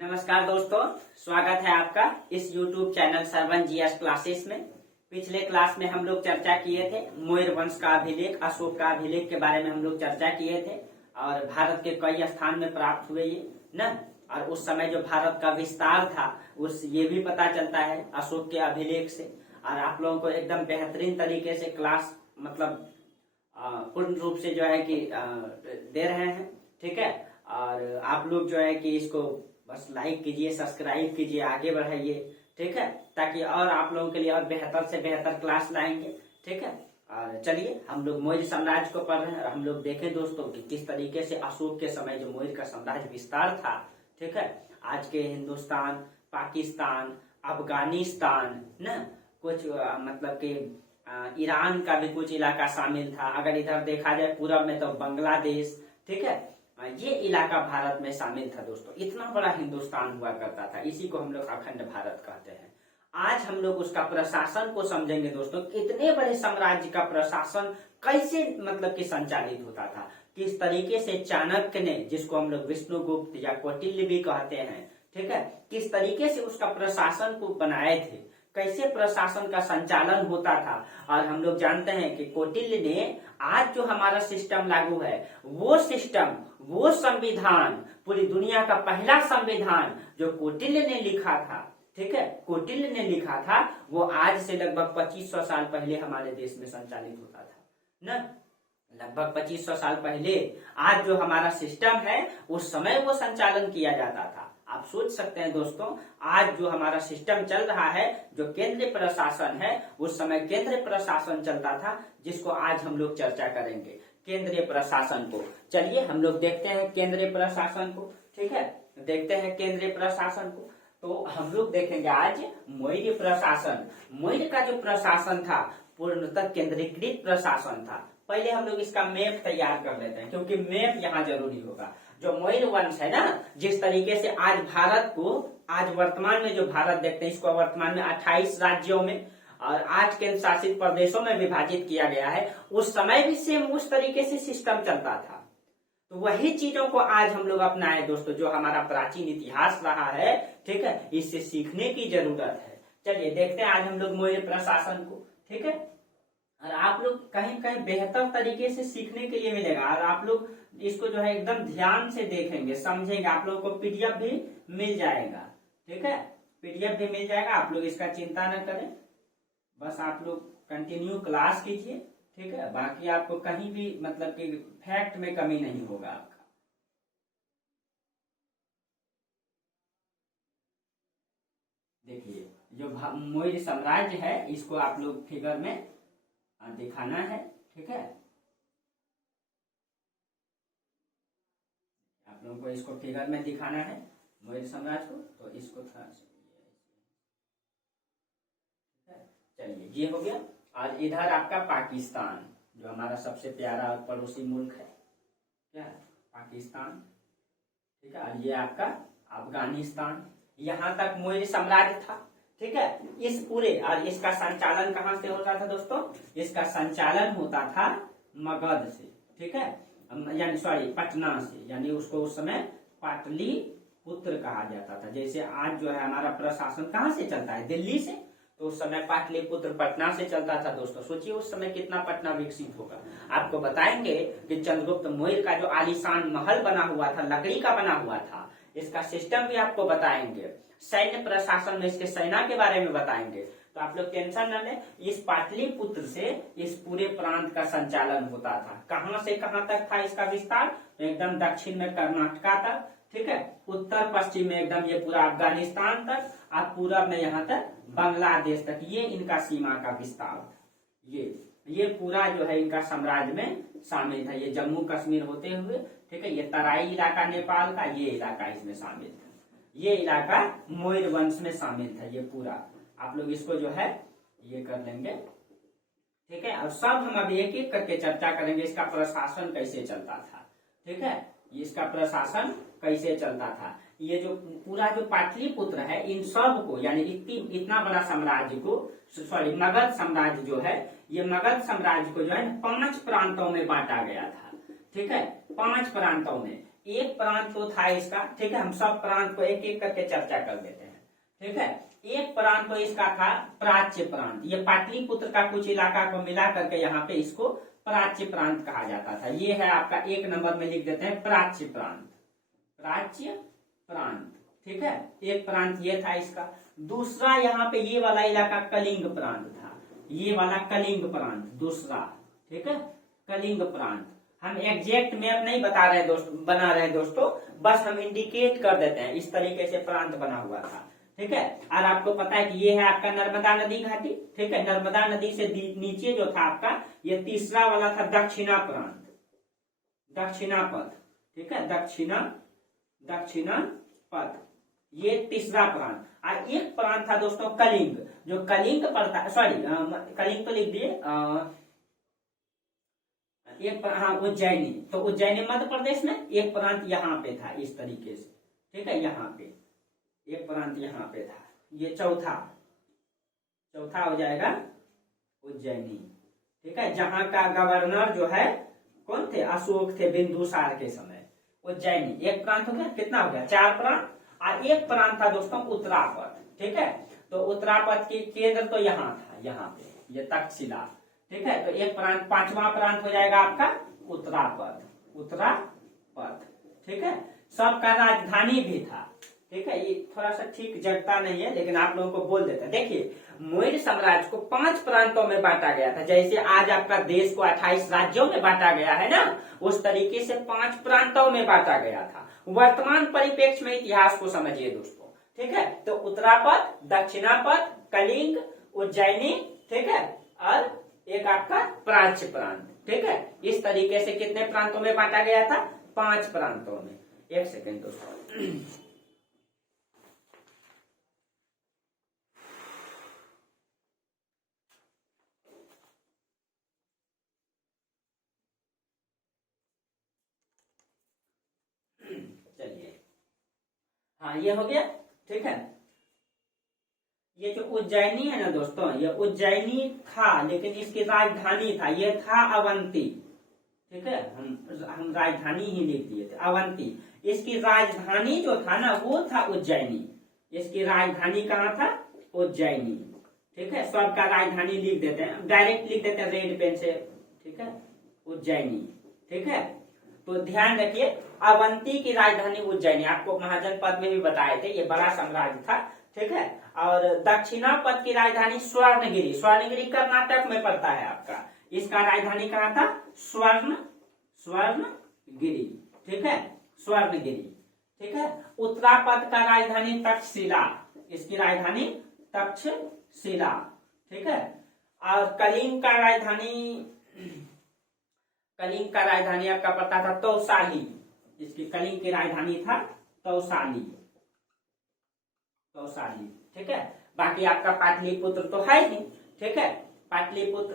नमस्कार दोस्तों, स्वागत है आपका इस YouTube channel Sarvan GS classes में। पिछले क्लास में हम लोग चर्चा किए थे मौर्य वंश का अभिलेख, अशोक का अभिलेख के बारे में हम लोग चर्चा किए थे और भारत के कई स्थान में प्राप्त हुए ये न। और उस समय जो भारत का विस्तार था उस ये भी पता चलता है अशोक के अभिलेख से। और आप लोगों को एकदम बेहतरीन तरीके से क्लास मतलब पूर्ण रूप से जो है कि दे रहे हैं, ठीक है। और आप लोग जो है कि इसको बस लाइक कीजिए, सब्सक्राइब कीजिए, आगे बढ़ाइए, ठीक है, ताकि और आप लोगों के लिए और बेहतर से बेहतर क्लास लाएंगे, ठीक है। और चलिए हम लोग मौर्य साम्राज्य को पढ़ रहे हैं और हम लोग देखें दोस्तों कि किस तरीके से अशोक के समय जो मौर्य का साम्राज्य विस्तार था, ठीक है। आज के हिंदुस्तान, पाकिस्तान, अफगानिस्तान न कुछ मतलब कि ईरान का भी कुछ इलाका शामिल था। अगर इधर देखा जाए पूरब में तो बांग्लादेश, ठीक है, ये इलाका भारत में शामिल था दोस्तों। इतना बड़ा हिंदुस्तान हुआ करता था, इसी को हम लोग अखंड भारत कहते हैं। आज हम लोग उसका प्रशासन को समझेंगे दोस्तों। इतने बड़े साम्राज्य का प्रशासन कैसे मतलब कि संचालित होता था, किस तरीके से चाणक्य ने, जिसको हम लोग विष्णुगुप्त या कौटिल्य भी कहते हैं, ठीक है, किस तरीके से उसका प्रशासन को बनाए थे, कैसे प्रशासन का संचालन होता था। और हम लोग जानते हैं कि कौटिल्य ने आज जो हमारा सिस्टम लागू है वो सिस्टम, वो संविधान, पूरी दुनिया का पहला संविधान जो कौटिल्य ने लिखा था, ठीक है, कौटिल्य ने लिखा था, वो आज से लगभग 2500 साल पहले हमारे देश में संचालित होता था न। लगभग 2500 साल पहले आज जो हमारा सिस्टम है उस समय वो संचालन किया जाता था। आप सोच सकते हैं दोस्तों, आज जो हमारा सिस्टम चल रहा है, जो केंद्रीय प्रशासन है, उस समय केंद्रीय प्रशासन चलता था, जिसको आज हम लोग चर्चा करेंगे, केंद्रीय प्रशासन को। चलिए हम लोग देखते हैं केंद्रीय प्रशासन को, ठीक है, देखते हैं केंद्रीय प्रशासन को। तो हम लोग देखेंगे आज मौर्य प्रशासन। मौर्य का जो प्रशासन था पूर्णतः केंद्रीकृत प्रशासन था। पहले हम लोग इसका मैप तैयार कर लेते हैं, क्योंकि मैप यहाँ जरूरी होगा। जो मौर्य वंश है ना, जिस तरीके से आज भारत को, आज वर्तमान में जो भारत देखते हैं, इसको वर्तमान में 28 राज्यों में और 8 केंद्र शासित प्रदेशों में विभाजित किया गया है। उस समय भी सेम उस तरीके से सिस्टम चलता था। तो वही चीजों को आज हम लोग अपनाएं दोस्तों, जो हमारा प्राचीन इतिहास रहा है, ठीक है, इससे सीखने की जरूरत है। चलिए देखते हैं आज हम लोग मौर्य प्रशासन को, ठीक है। और आप लोग कहीं कहीं बेहतर तरीके से सीखने के लिए मिलेगा और आप लोग इसको जो है एकदम ध्यान से देखेंगे, समझेंगे। आप लोगों को पीडीएफ भी मिल जाएगा, ठीक है, पीडीएफ भी मिल जाएगा। आप लोग इसका चिंता न करें, बस आप लोग कंटिन्यू क्लास कीजिए, ठीक है। बाकी आपको कहीं भी मतलब कि फैक्ट में कमी नहीं होगा आपका। देखिए जो मौर्य साम्राज्य है, इसको आप लोग फिगर में दिखाना है, ठीक है। आप लोगों को इसको फिगर में दिखाना है मौर्य साम्राज्य को, तो इसको थोड़ा चलिए ये हो गया। और इधर आपका पाकिस्तान, जो हमारा सबसे प्यारा और पड़ोसी मुल्क है, क्या है, पाकिस्तान, ठीक है। और ये आपका अफगानिस्तान। यहाँ तक मौर्य साम्राज्य था, ठीक है। इस पूरे और इसका संचालन कहाँ से होता था दोस्तों? इसका संचालन होता था मगध से, ठीक है, यानी सॉरी पटना से, यानी उसको उस समय पाटलिपुत्र कहा जाता था। जैसे आज जो है हमारा प्रशासन कहाँ से चलता है, दिल्ली से, तो उस समय पाटलिपुत्र पटना से चलता था दोस्तों। सोचिए उस समय कितना पटना विकसित होगा। आपको बताएंगे कि चंद्रगुप्त मौर्य का जो आलीशान महल बना हुआ था, लकड़ी का बना हुआ था, इसका सिस्टम भी आपको बताएंगे। सैन्य प्रशासन में इसके सेना के बारे में बताएंगे। तो आप लोग टेंशन न लें, इस पाटलिपुत्र से इस पूरे प्रांत का संचालन होता था। कहां से कहां तक था इसका विस्तार? तो एकदम दक्षिण में कर्नाटका तक, ठीक है, उत्तर पश्चिम में एकदम ये पूरा अफगानिस्तान तक, और पूरब में यहाँ तक बांग्लादेश तक, ये इनका सीमा का विस्तार। ये पूरा जो है इनका साम्राज्य में शामिल था। ये जम्मू कश्मीर होते हुए, ठीक है, ये तराई इलाका नेपाल का, ये इलाका इसमें शामिल था। ये इलाका मौर्य वंश में शामिल था, ये पूरा। आप लोग इसको जो है ये कर लेंगे, ठीक है। और सब हम अभी एक एक करके चर्चा करेंगे, इसका प्रशासन कैसे चलता था, ठीक है, इसका प्रशासन कैसे चलता था। ये जो पूरा जो पाटलिपुत्र है, इन सब को, यानी इतना बड़ा साम्राज्य को, सॉरी मगध साम्राज्य जो है, ये मगध साम्राज्य को जो है 5 प्रांतों में बांटा गया था, ठीक है, 5 प्रांतों में। एक प्रांत तो था इसका, ठीक है, हम सब प्रांत को एक एक करके चर्चा कर लेते हैं, ठीक है। एक प्रांत तो इसका था प्राच्य प्रांत, ये पाटलिपुत्र का कुछ इलाका को मिला करके यहाँ पे इसको प्राच्य प्रांत कहा जाता था। ये है आपका 1 नंबर में लिख देते हैं प्राच्य प्रांत, प्राच्य प्रांत, ठीक है। एक प्रांत ये था इसका। दूसरा यहाँ पे ये वाला इलाका कलिंग प्रांत था, ये वाला कलिंग प्रांत दूसरा, ठीक है, कलिंग प्रांत। हम एग्जैक्ट मैप नहीं बता रहे दोस्तों, बना रहे दोस्तों, बस हम इंडिकेट कर देते हैं, इस तरीके से प्रांत बना हुआ था, ठीक है। और आपको पता है कि ये है आपका नर्मदा नदी घाटी, ठीक है। नर्मदा नदी से नीचे जो था आपका ये तीसरा वाला था दक्षिणा प्रांत, दक्षिणा पथ, ठीक है, दक्षिणा पथ, ये तीसरा प्रांत। और एक प्रांत था दोस्तों कलिंग, जो कलिंग पड़ता, सॉरी कलिंग तो लिख दिए, एक हाँ उज्जैनी, तो उज्जैनी मध्य प्रदेश में, एक प्रांत यहाँ पे था इस तरीके से, ठीक है, यहाँ पे एक प्रांत यहाँ पे था। ये चौथा हो जाएगा उज्जैनी, ठीक है, जहां का गवर्नर जो है कौन थे, अशोक थे बिंदुसार के समय। उज्जैनी एक प्रांत हो गया, कितना हो गया, 4 प्रांत। और एक प्रांत था दोस्तों उत्तरापथ, ठीक है। तो उत्तरापथ की केंद्र तो यहाँ था, यहाँ पे ये तक्षशिला, ठीक है। तो एक प्रांत, 5वां प्रांत हो जाएगा आपका उत्तरापथ, ठीक है। सबका राजधानी भी था, ठीक है। ये थोड़ा सा ठीक जगता नहीं है, लेकिन आप लोगों को बोल देता है। देखिए मौर्य साम्राज्य को 5 प्रांतों में बांटा गया था, जैसे आज आपका देश को 28 राज्यों में बांटा गया है ना, उस तरीके से 5 प्रांतों में बांटा गया था। वर्तमान परिप्रेक्ष्य में इतिहास को समझिए दोस्तों, ठीक है। तो उत्तरापथ, दक्षिणापथ, कलिंग, उज्जैनी, ठीक है, और एक आपका प्राच्य प्रांत, ठीक है। इस तरीके से कितने प्रांतों में बांटा गया था, 5 प्रांतों में। एक सेकेंड दोस्तों, चलिए, हाँ ये हो गया, ठीक है। ये जो उज्जैनी है ना दोस्तों, ये उज्जैनी था, लेकिन इसकी राजधानी था, ये था अवंती, ठीक है। हम राजधानी ही लिख दिए थे अवंती। इसकी राजधानी जो था ना वो था उज्जैनी, इसकी राजधानी कहाँ था, उज्जैनी, ठीक है। सबका राजधानी लिख देते हैं, डायरेक्ट लिख देते हैं रेड पेन से, ठीक है, उज्जैनी, ठीक है। तो ध्यान रखिए अवंती की राजधानी उज्जैनी, आपको महाजनपद में भी बताए थे, ये बड़ा साम्राज्य था, ठीक है। और दक्षिणापथ की राजधानी स्वर्णगिरी, स्वर्णगिरी कर्नाटक में पड़ता है आपका, इसका राजधानी कहाँ था, स्वर्णगिरी, ठीक है, स्वर्णगिरी, ठीक है। उत्तरापथ का राजधानी तक्षशिला, इसकी राजधानी तक्षशिला, ठीक है। और कलिंग का राजधानी आपका पता था तौसाली, इसकी कलिंग की राजधानी था तौसाली, ठीक है। बाकी आपका पाटलिपुत्र तो है ही, ठीक है। पाटलिपुत्र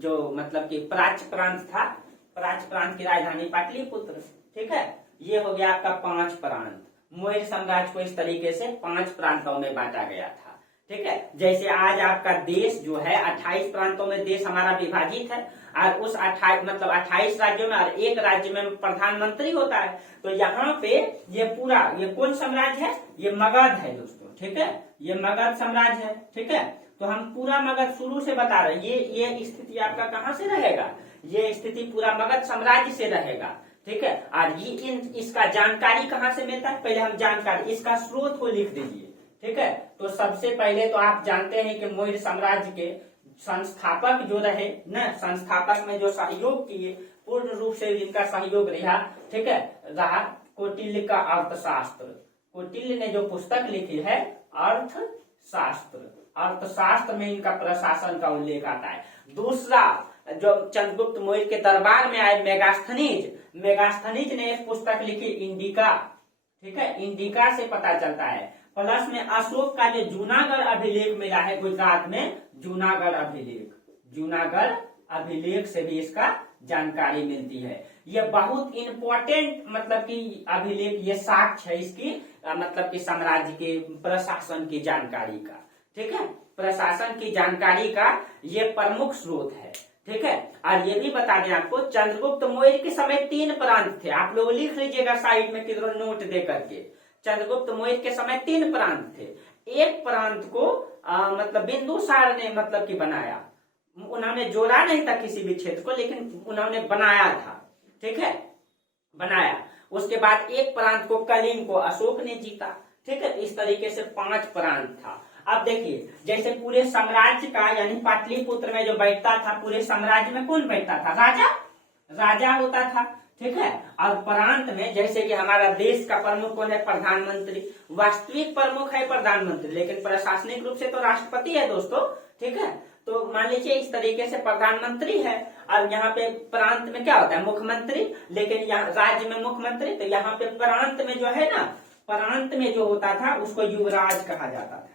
जो मतलब कि प्राच्य प्रांत था, प्राच्य प्रांत की राजधानी पाटलिपुत्र, ठीक है। ये हो गया आपका 5 प्रांत। मौर्य साम्राज्य को इस तरीके से 5 प्रांतों में बांटा गया था, ठीक है। जैसे आज आपका देश जो है 28 प्रांतों में देश हमारा विभाजित है, और उस 28 राज्यों में और एक राज्य में प्रधानमंत्री होता है। तो यहाँ पे ये कौन साम्राज्य है, ये मगध है दोस्तों, ठीक है, ये मगध साम्राज्य है, ठीक है। तो हम पूरा मगध शुरू से बता रहे हैं, ये स्थिति आपका कहाँ से रहेगा, ये स्थिति पूरा मगध साम्राज्य से रहेगा, ठीक है। और ये इसका जानकारी कहाँ से मिलता है, पहले हम जानकारी इसका स्रोत को लिख दीजिए, ठीक है। तो सबसे पहले तो आप जानते हैं कि मौर्य साम्राज्य के संस्थापक जो रहे न, संस्थापक में जो सहयोग किए, पूर्ण रूप से इनका सहयोग रहा, ठीक है, रहा कौटिल्य का अर्थशास्त्र। कौटिल्य ने जो पुस्तक लिखी है अर्थशास्त्र में इनका प्रशासन का उल्लेख आता है। दूसरा जो चंद्रगुप्त मौर्य के दरबार में आए मेगास्थनीज ने एक पुस्तक लिखी इंडिका, ठीक है, इंडिका से पता चलता है। प्लस में अशोक का जो जूनागढ़ अभिलेख मिला है गुजरात में, जूनागढ़ अभिलेख से भी इसका जानकारी मिलती है। ये बहुत इंपॉर्टेंट मतलब कि अभिलेख, ये साक्ष्य है इसकी मतलब कि साम्राज्य के प्रशासन की जानकारी का, ठीक है, प्रशासन की जानकारी का ये प्रमुख स्रोत है, ठीक है। और ये भी बता दें आपको, चंद्रगुप्त मौर्य के समय 3 प्रांत थे, आप लोग लिख लीजिएगा साइड में किधर नोट दे करके। चंद्रगुप्त मौर्य के समय 3 प्रांत थे। एक प्रांत को मतलब बिंदुसार ने मतलब कि बनाया, उन्होंने जोड़ा नहीं था किसी भी क्षेत्र को, लेकिन उन्होंने बनाया था, ठीक है, बनाया। उसके बाद एक प्रांत को, कलिंग को अशोक ने जीता, ठीक है। इस तरीके से 5 प्रांत था। अब देखिए, जैसे पूरे साम्राज्य का यानी पाटलिपुत्र में जो बैठता था, पूरे साम्राज्य में कौन बैठता था? राजा, राजा होता था, ठीक है। और प्रांत में जैसे कि हमारा देश का प्रमुख कौन है? प्रधानमंत्री। वास्तविक प्रमुख है प्रधानमंत्री, लेकिन प्रशासनिक रूप से तो राष्ट्रपति है दोस्तों, ठीक है। तो मान लीजिए इस तरीके से प्रधानमंत्री है, और यहाँ पे प्रांत में क्या होता है? मुख्यमंत्री। लेकिन यहाँ राज्य में मुख्यमंत्री, तो यहाँ पे प्रांत में जो है ना, प्रांत में जो होता था उसको युवराज कहा जाता था,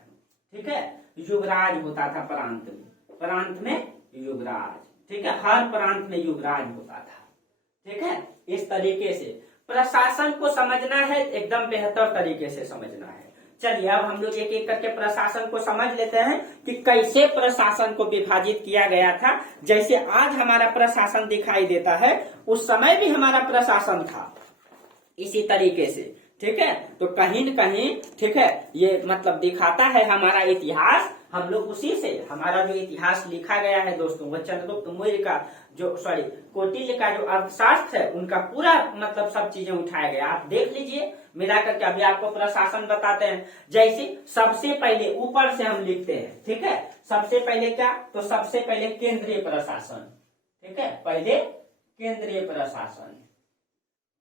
ठीक है। युवराज होता था प्रांत में, प्रांत में युवराज, ठीक है। हर प्रांत में युवराज होता था, ठीक है। इस तरीके से प्रशासन को समझना है, एकदम बेहतर तरीके से समझना है। चलिए अब हम लोग एक एक करके प्रशासन को समझ लेते हैं कि कैसे प्रशासन को विभाजित किया गया था। जैसे आज हमारा प्रशासन दिखाई देता है, उस समय भी हमारा प्रशासन था इसी तरीके से, ठीक है। तो कहीं न कहीं, ठीक है, ये मतलब दिखाता है हमारा इतिहास। हम लोग उसी से, हमारा जो इतिहास लिखा गया है दोस्तों, वो चंद्रगुप्त मौर्य का जो कौटिल्य का जो अर्थशास्त्र है, उनका पूरा मतलब सब चीजें उठाया गया। आप देख लीजिए मिला करके। अभी आपको प्रशासन बताते हैं। जैसे सबसे पहले ऊपर से हम लिखते हैं, ठीक है। सबसे पहले क्या? तो सबसे पहले केंद्रीय प्रशासन, ठीक है। पहले केंद्रीय प्रशासन,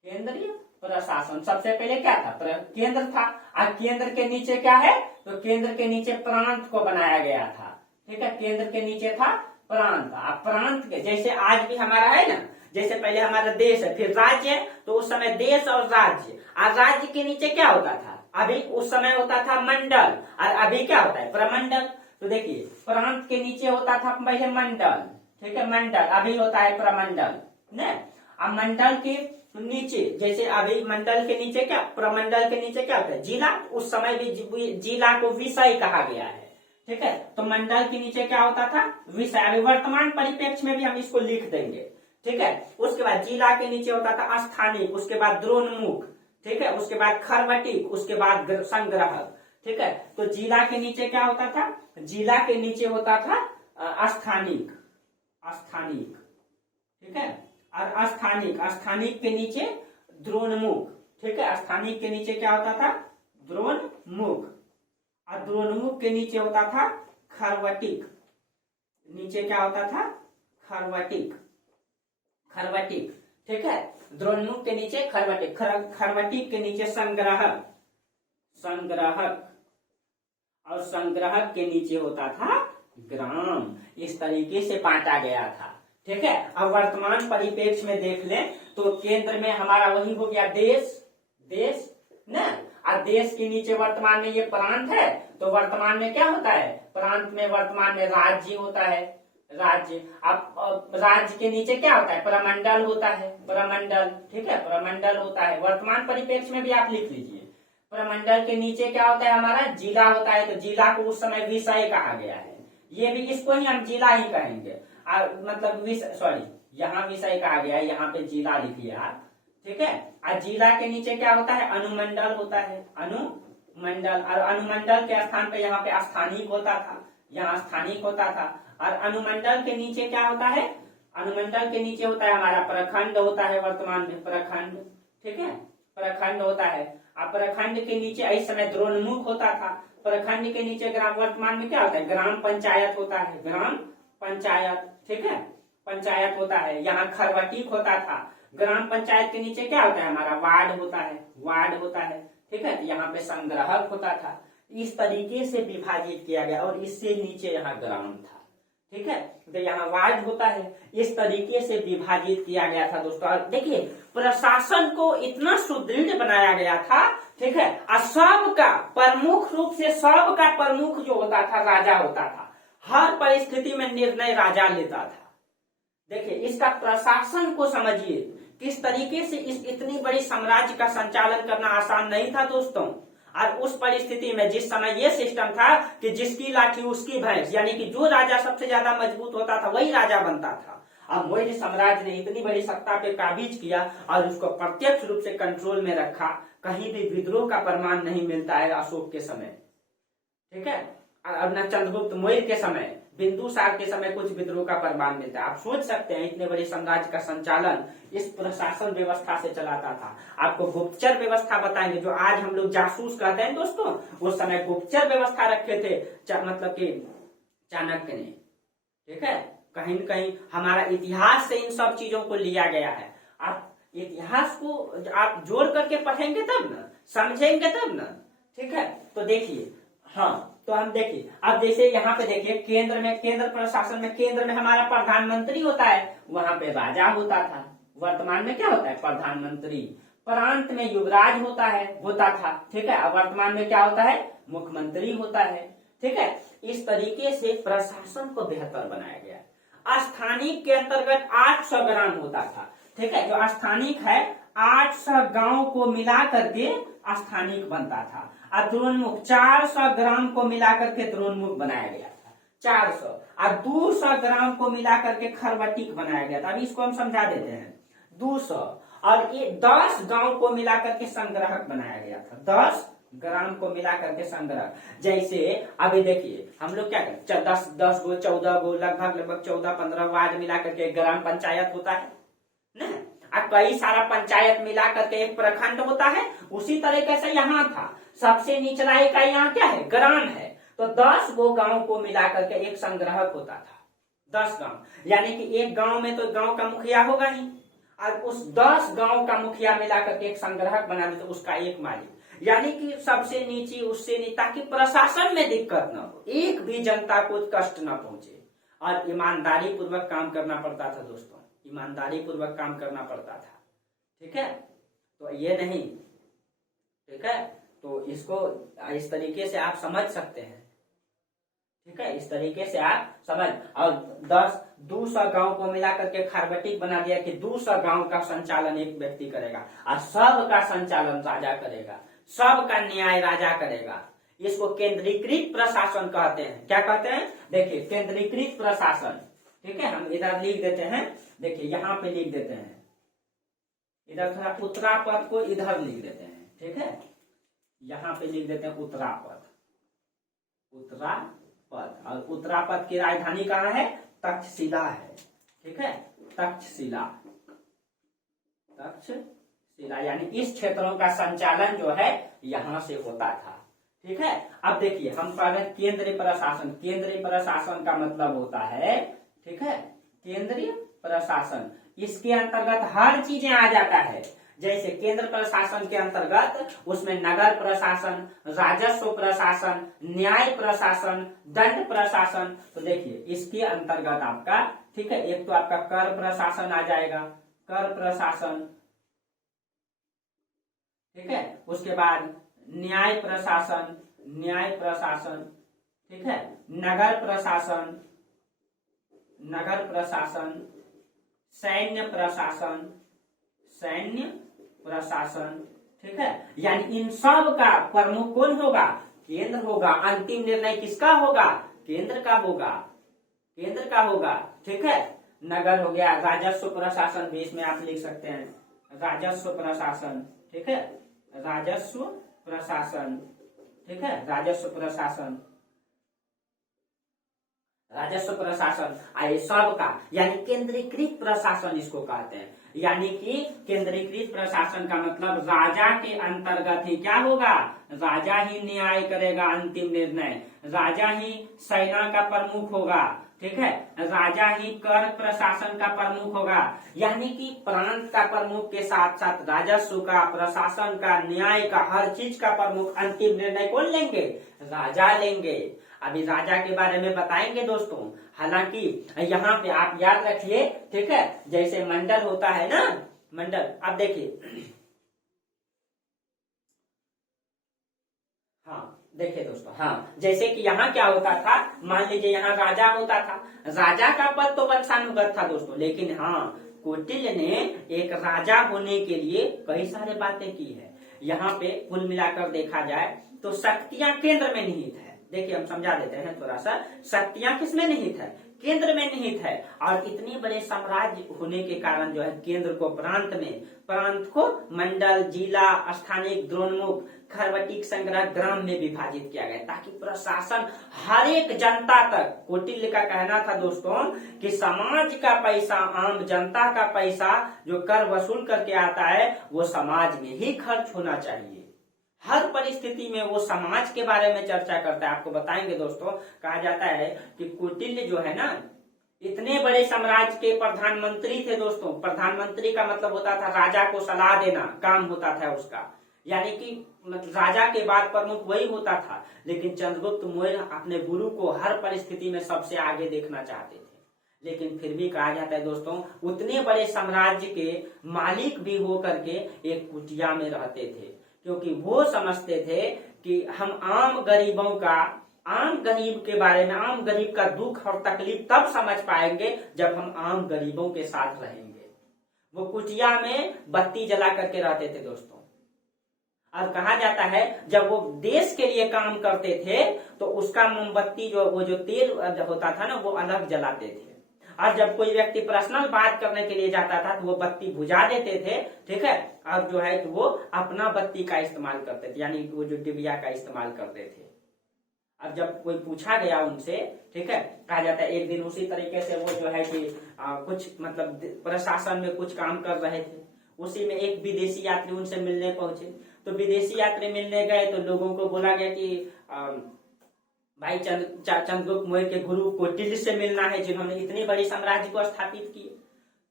केंद्रीय प्रशासन सबसे पहले क्या था? केंद्र था। और केंद्र के नीचे क्या है? तो केंद्र के नीचे प्रांत को बनाया गया था, ठीक है। केंद्र के नीचे था प्रांत। अब प्रांत के जैसे आज भी हमारा है ना, जैसे पहले हमारा देश है, फिर राज्य है, तो उस समय देश और राज्य। और राज्य के नीचे क्या होता था? अभी उस समय होता था मंडल, और अभी क्या होता है? प्रमंडल। तो देखिए, प्रांत के नीचे होता था पहले मंडल, ठीक है, मंडल। अभी होता है प्रमंडल, न। अब मंडल के नीचे, जैसे अभी मंडल के नीचे क्या? प्रमंडल के नीचे क्या होता है? जिला। उस समय भी जिला को विषय कहा गया है, ठीक है। तो मंडल के नीचे क्या होता था? विषय। अभी वर्तमान परिप्रेक्ष्य में भी हम इसको लिख देंगे, ठीक है। उसके बाद जिला के नीचे होता था स्थानिक, उसके बाद द्रोणमुख, ठीक है, उसके बाद खरवटिक, उसके बाद संग्रहक, ठीक है। तो जिला के नीचे क्या होता था? जिला के नीचे होता था स्थानिक, स्थानिक, ठीक है। और स्थानिक, स्थानिक के नीचे द्रोणमुख, ठीक है। स्थानिक के नीचे क्या होता था? द्रोणमुख। और द्रोणमुख के नीचे होता था खरवटिक। नीचे क्या होता था? खरवटिक, खरवटिक, ठीक है। द्रोणमुख के नीचे खरवटिक, खरवटिक के नीचे संग्राहक, संग्राहक, और संग्राहक के नीचे होता था ग्राम। इस तरीके से बांटा गया था, ठीक है। अब वर्तमान परिप्रेक्ष्य में देख लें तो केंद्र में हमारा वही हो गया देश, देश न। और देश के नीचे वर्तमान में ये प्रांत है, तो वर्तमान में क्या होता है? प्रांत में वर्तमान में राज्य होता है, राज्य। अब राज्य के नीचे क्या होता है? प्रमंडल होता है, प्रमंडल, ठीक है, प्रमंडल होता है। वर्तमान परिप्रेक्ष्य में भी आप लिख लीजिए। प्रमंडल के नीचे क्या होता है हमारा? जिला होता है। तो जिला को उस समय विषय कहा गया है, ये भी इसको ही हम जिला ही कहेंगे। मतलब सॉरी, यहाँ विषय कहा गया है, यहाँ पे जिला लिखिए आप, ठीक है। और जिला के नीचे क्या होता है? अनुमंडल होता है, अनुमंडल। और अनुमंडल के स्थान पे यहाँ पे स्थानिक होता था, यहाँ स्थानिक होता था। और अनुमंडल के नीचे क्या होता है? अनुमंडल के नीचे होता है हमारा प्रखंड होता है, वर्तमान में प्रखंड, ठीक है, प्रखंड होता है। अब प्रखंड के नीचे इस समय द्रोणमुख होता था। प्रखंड के नीचे ग्राम, वर्तमान में क्या होता है? ग्राम पंचायत होता है, ग्राम पंचायत, ठीक है, पंचायत होता है। यहाँ खरवटिक होता था। ग्राम पंचायत के नीचे क्या होता है हमारा? वार्ड होता है, वार्ड होता है, ठीक है। यहाँ पे संग्राहक होता था। इस तरीके से विभाजित किया गया, और इससे नीचे यहाँ ग्राम था, ठीक है। तो यहाँ वार्ड होता है। इस तरीके से विभाजित किया गया था दोस्तों। और देखिए, प्रशासन को इतना सुदृढ़ बनाया गया था, ठीक है। और सबका प्रमुख रूप से, सबका प्रमुख जो होता था राजा होता था। हर परिस्थिति में निर्णय राजा लेता था। देखिए, इसका प्रशासन को समझिए, किस तरीके से इस इतनी बड़ी साम्राज्य का संचालन करना आसान नहीं था दोस्तों। और उस परिस्थिति में जिस समय ये सिस्टम था कि जिसकी लाठी उसकी भैंस, यानी कि जो राजा सबसे ज्यादा मजबूत होता था वही राजा बनता था। अब मौर्य साम्राज्य ने इतनी बड़ी सत्ता पे काबिज किया और उसको प्रत्यक्ष रूप से कंट्रोल में रखा। कहीं भी विद्रोह का प्रमाण नहीं मिलता है अशोक के समय, ठीक है, और न चंद्रगुप्त मौर्य के समय, बिंदुसार के समय कुछ विद्रोह का प्रमाण मिलता है। आप सोच सकते हैं इतने बड़े साम्राज्य का संचालन इस प्रशासन व्यवस्था से चलाता था। आपको गुप्तचर व्यवस्था बताएंगे, जो आज हम लोग जासूस कहते हैं दोस्तों, उस समय गुप्तचर व्यवस्था रखे थे मतलब कि चाणक्य ने, ठीक है। कहीं न कहीं हमारा इतिहास से इन सब चीजों को लिया गया है। आप इतिहास को आप जोड़ करके पढ़ेंगे तब ना, समझेंगे तब ना, ठीक है। तो देखिए, हाँ, तो हम देखिए अब जैसे यहाँ पे देखिए केंद्र में, केंद्र प्रशासन में, केंद्र में हमारा प्रधानमंत्री होता है, वहां पे राजा होता था। वर्तमान में क्या होता है? प्रधानमंत्री। प्रांत में युवराज होता था, ठीक है। अब वर्तमान में क्या होता है? मुख्यमंत्री होता है, ठीक है। इस तरीके से प्रशासन को बेहतर बनाया गया। स्थानिक के अंतर्गत 800 ग्राम होता था, ठीक है। जो स्थानिक है 800 गांव को मिला करके स्थानिक बनता था। और द्रोणमुख 400 ग्राम को मिलाकर के द्रोणमुख बनाया गया था, 400। और 200 ग्राम को मिलाकर के खरबटीक बनाया गया था। अभी इसको हम समझा देते हैं। 200 और ये 10 गांव को मिलाकर के संग्रहक बनाया गया था, 10 ग्राम को मिलाकर के संग्रह। जैसे अभी देखिए हम लोग क्या करें, 10 गो 14 गो लगभग 14-15 वार्ड मिलाकर के ग्राम पंचायत होता है ना, और कई सारा पंचायत मिलाकर के एक प्रखंड होता है। उसी तरीके से यहाँ था, सबसे निचला इकाई यहाँ क्या है? ग्राम है। तो 10 गो गांव को मिलाकर के एक संग्रहक होता था, 10 गांव। यानी कि एक गांव में तो गांव का मुखिया होगा ही, और उस 10 गांव का मुखिया मिलाकर के एक संग्रहक बना देते, उसका एक मालिक। यानी कि सबसे नीचे उससे नीचे, ताकि प्रशासन में दिक्कत न हो, एक भी जनता को कष्ट न पहुंचे। और ईमानदारी पूर्वक काम करना पड़ता था दोस्तों, ईमानदारी पूर्वक काम करना पड़ता था, ठीक है। तो ये नहीं, ठीक है। तो इसको इस तरीके से आप समझ सकते हैं, ठीक है। इस तरीके से आप समझ। और 200 गांव को मिलाकर के खरबटीक बना दिया कि 200 गांव का संचालन एक व्यक्ति करेगा, और सब का संचालन राजा करेगा, सब का न्याय राजा करेगा। इसको केंद्रीकृत प्रशासन कहते हैं। क्या कहते हैं? देखिए, केंद्रीकृत प्रशासन, ठीक है। हम इधर लिख देते हैं, देखिए यहाँ पे लिख देते हैं, इधर थोड़ा उत्तरापद को इधर लिख देते हैं, ठीक है। यहाँ पे लिख देते हैं उत्तरापद, उत्तरापद। और उत्तरापद की राजधानी कहाँ है? तक्षशिला है, ठीक है, तक्षशिला, तक्षशिला। यानी इस क्षेत्रों का संचालन जो है यहाँ से होता था, ठीक है। अब देखिए हम पढ़े केंद्रीय प्रशासन। केंद्रीय प्रशासन का मतलब होता है, ठीक है, केंद्रीय प्रशासन, इसके अंतर्गत हर चीजें आ जाता है। जैसे केंद्र प्रशासन के अंतर्गत उसमें नगर प्रशासन, राजस्व प्रशासन, न्याय प्रशासन, दंड प्रशासन। तो देखिए इसके अंतर्गत आपका, ठीक है, एक तो आपका कर प्रशासन आ जाएगा, कर प्रशासन, ठीक है। उसके बाद न्याय प्रशासन, न्याय प्रशासन, ठीक है। नगर प्रशासन, नगर प्रशासन, सैन्य प्रशासन, सैन्य प्रशासन, ठीक है। यानी इन सब का प्रमुख कौन होगा? केंद्र होगा। अंतिम निर्णय किसका होगा? केंद्र का होगा, केंद्र का होगा, ठीक है। नगर हो गया, राजस्व प्रशासन भी इसमें आप लिख सकते हैं, राजस्व प्रशासन, ठीक है, राजस्व प्रशासन, ठीक है, राजस्व प्रशासन, राजस्व प्रशासन आए सब का, यानी केंद्रीकृत प्रशासन इसको कहते हैं। यानी कि केंद्रीकृत प्रशासन का मतलब राजा के अंतर्गत ही क्या होगा? राजा ही न्याय करेगा, अंतिम निर्णय राजा ही, सेना का प्रमुख होगा, ठीक है, राजा ही कर प्रशासन का प्रमुख होगा। यानी कि प्रांत का प्रमुख के साथ साथ राजस्व का, प्रशासन का, न्याय का, हर चीज का प्रमुख, अंतिम निर्णय कौन लेंगे? राजा लेंगे। अभी राजा के बारे में बताएंगे दोस्तों। हालांकि यहाँ पे आप याद रखिए, ठीक है, जैसे मंडल होता है ना, मंडल। अब देखिए, हाँ देखिए दोस्तों, हाँ, जैसे कि यहाँ क्या होता था, मान लीजिए यहाँ राजा होता था, राजा का पद तो वंशानुगत था दोस्तों, लेकिन हाँ कौटिल्य ने एक राजा होने के लिए कई सारे बातें की है। यहाँ पे कुल मिलाकर देखा जाए तो शक्तियां केंद्र में निहित है। देखिए हम समझा देते हैं थोड़ा सा, शक्तियां किसमें निहित है? केंद्र में निहित है। और इतने बड़े साम्राज्य होने के कारण जो है केंद्र को प्रांत में, प्रांत को मंडल, जिला, स्थानिक, द्रोणमुख, खरवटिक संग्रह, ग्राम में विभाजित किया गया ताकि प्रशासन हर एक जनता तक। कौटिल्य का कहना था दोस्तों कि समाज का पैसा, आम जनता का पैसा जो कर वसूल करके आता है वो समाज में ही खर्च होना चाहिए। हर परिस्थिति में वो समाज के बारे में चर्चा करता है। आपको बताएंगे दोस्तों, कहा जाता है कि कौटिल्य जो है ना इतने बड़े साम्राज्य के प्रधानमंत्री थे दोस्तों। प्रधानमंत्री का मतलब होता था राजा को सलाह देना, काम होता था उसका, यानी कि राजा के बाद प्रमुख वही होता था। लेकिन चंद्रगुप्त मौर्य अपने गुरु को हर परिस्थिति में सबसे आगे देखना चाहते थे। लेकिन फिर भी कहा जाता है दोस्तों उतने बड़े साम्राज्य के मालिक भी होकर के एक कुटिया में रहते थे, क्योंकि वो समझते थे कि हम आम गरीबों का, आम गरीब के बारे में, आम गरीब का दुख और तकलीफ तब समझ पाएंगे जब हम आम गरीबों के साथ रहेंगे। वो कुटिया में बत्ती जला करके रहते थे दोस्तों। और कहा जाता है जब वो देश के लिए काम करते थे तो उसका मोमबत्ती जो, वो जो तेल होता था ना, वो अलग जलाते थे। और जब कोई व्यक्ति पर्सनल बात करने के लिए जाता था तो वो बत्ती बुझा देते थे, ठीक है। और जो है तो वो अपना बत्ती का इस्तेमाल करते थे, यानी वो जो डिबिया का इस्तेमाल करते थे। अब जब कोई पूछा गया उनसे, ठीक है, कहा जाता है एक दिन उसी तरीके से वो जो है कि कुछ मतलब प्रशासन में कुछ काम कर रहे थे। उसी में एक विदेशी यात्री उनसे मिलने पहुंचे। तो विदेशी यात्री मिलने गए तो लोगों को बोला गया कि भाई चंद्रगुप्त मौर्य के गुरु कौटिल्य से मिलना है जिन्होंने इतनी बड़ी साम्राज्य को स्थापित की।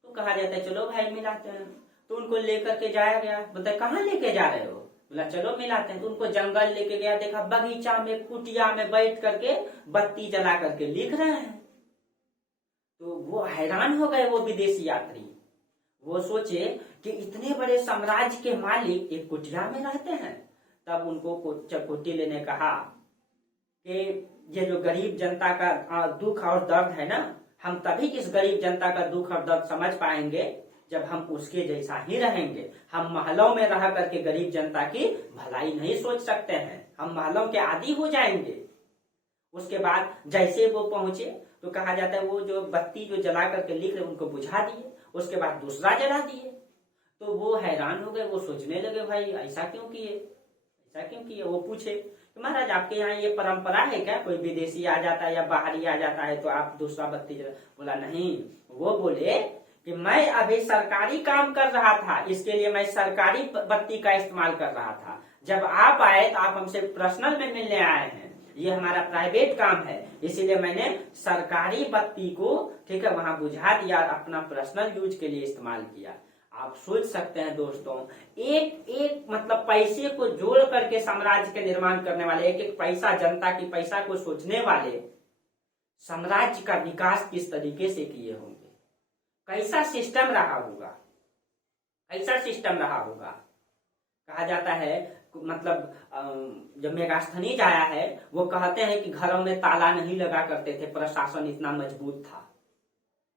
तो कहा जाता है चलो भाई मिलाते हैं। तो उनको लेकर के जाया गया। बोलते कहाँ लेके जा रहे हो? बोला चलो मिलाते हैं। तो उनको जंगल लेके गया, देखा बगीचा में, कुटिया में बैठ करके बत्ती जला करके लिख रहे हैं। तो वो हैरान हो गए वो विदेशी यात्री। वो सोचे कि इतने बड़े साम्राज्य के मालिक एक कुटिया में रहते हैं। तब उनको कौटिल्य ने कहा कि ये जो गरीब जनता का दुख और दर्द है ना, हम तभी इस गरीब जनता का दुख और दर्द समझ पाएंगे जब हम उसके जैसा ही रहेंगे। हम महलों में रह करके गरीब जनता की भलाई नहीं सोच सकते हैं, हम महलों के आदी हो जाएंगे। उसके बाद जैसे वो पहुंचे तो कहा जाता है वो जो बत्ती जो जला करके लिख रहे उनको बुझा दिए, उसके बाद दूसरा जला दिए। तो वो हैरान हो गए, वो सोचने लगे भाई ऐसा क्यों किए, ऐसा क्यों किए। वो पूछे तो महाराज आपके यहाँ ये परंपरा है क्या, कोई विदेशी आ जाता है या बाहरी आ जाता है तो आप दूसरा बत्ती जला? बोला नहीं। वो बोले कि मैं अभी सरकारी काम कर रहा था, इसके लिए मैं सरकारी बत्ती का इस्तेमाल कर रहा था। जब आप आए तो आप हमसे पर्सनल में मिलने आए हैं, ये हमारा प्राइवेट काम है, इसीलिए मैंने सरकारी बत्ती को, ठीक है, वहां बुझा दिया, अपना पर्सनल यूज के लिए इस्तेमाल किया। आप सोच सकते हैं दोस्तों, एक एक मतलब पैसे को जोड़ करके साम्राज्य के निर्माण करने वाले, एक एक पैसा, जनता की पैसा को सोचने वाले साम्राज्य का विकास किस तरीके से किए होंगे, कैसा सिस्टम रहा होगा, कैसा सिस्टम रहा होगा। कहा जाता है मतलब जब मेगास्थनीज आया है वो कहते हैं कि घरों में ताला नहीं लगा करते थे, प्रशासन इतना मजबूत था।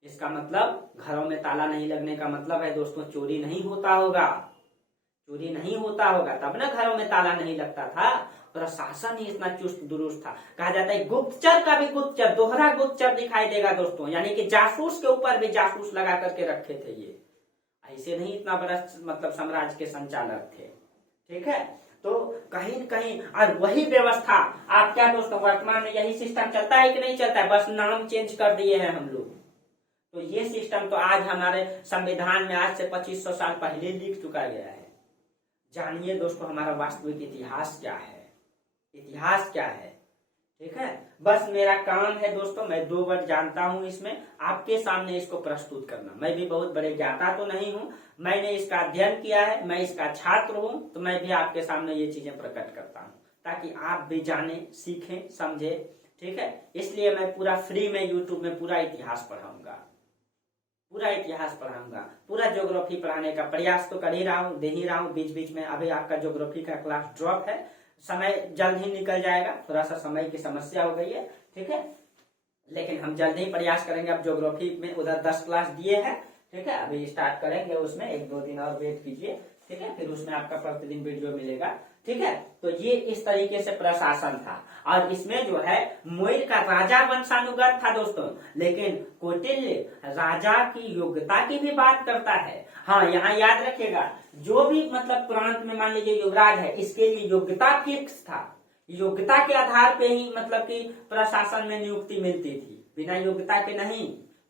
इसका मतलब घरों में ताला नहीं लगने का मतलब है दोस्तों चोरी नहीं होता होगा, चोरी नहीं होता होगा, तब ना घरों में ताला नहीं लगता था। प्रशासन ही इतना चुस्त दुरुस्त था। कहा जाता है गुप्तचर का भी गुप्तचर, दोहरा गुप्तचर दिखाई देगा दोस्तों, यानी कि जासूस के ऊपर भी जासूस लगा करके रखे थे। ये ऐसे नहीं इतना बड़ा मतलब साम्राज्य के संचालक थे, ठीक है। तो कहीं न कहीं और वही व्यवस्था आप क्या दोस्तों वर्तमान में यही सिस्टम चलता है कि नहीं चलता है, बस नाम चेंज कर दिए हैं हम लोग। तो ये सिस्टम तो आज हमारे संविधान में आज से 2500 साल पहले लिख चुका गया है। जानिए दोस्तों हमारा वास्तविक इतिहास क्या है, इतिहास क्या है, ठीक है। बस मेरा काम है दोस्तों, मैं 2 वर्ड जानता हूं इसमें, आपके सामने इसको प्रस्तुत करना। मैं भी बहुत बड़े ज्ञाता तो नहीं हूं, मैंने इसका अध्ययन किया है, मैं इसका छात्र हूं, तो मैं भी आपके सामने ये चीजें प्रकट करता हूं ताकि आप भी जाने, सीखें, समझे, ठीक है। इसलिए मैं पूरा फ्री में यूट्यूब में पूरा इतिहास पढ़ाऊंगा, पूरा इतिहास पढ़ाऊंगा, पूरा ज्योग्राफी पढ़ाने का प्रयास तो कर ही रहा हूँ, दे ही रहा हूँ। बीच बीच में अभी आपका ज्योग्राफी का क्लास ड्रॉप है, समय जल्द ही निकल जाएगा, थोड़ा सा समय की समस्या हो गई है, ठीक है, लेकिन हम जल्द ही प्रयास करेंगे। अब ज्योग्राफी में उधर 10 क्लास दिए हैं, ठीक है, अभी स्टार्ट करेंगे उसमें, 1-2 दिन और वेट कीजिए, ठीक है, फिर उसमें आपका प्रतिदिन वीडियो मिलेगा। ठीक है, तो ये इस तरीके से प्रशासन था। और इसमें जो है मोयर का राजा वंशानुगत था दोस्तों, लेकिन कौटिल्य राजा की योग्यता की भी बात करता है। हाँ, यहाँ याद रखिएगा, जो भी मतलब प्रांत में मान लीजिए युवराज है, इसके लिए योग्यता फिक्स था। योग्यता के आधार पे ही मतलब कि प्रशासन में नियुक्ति मिलती थी, बिना योग्यता के नहीं।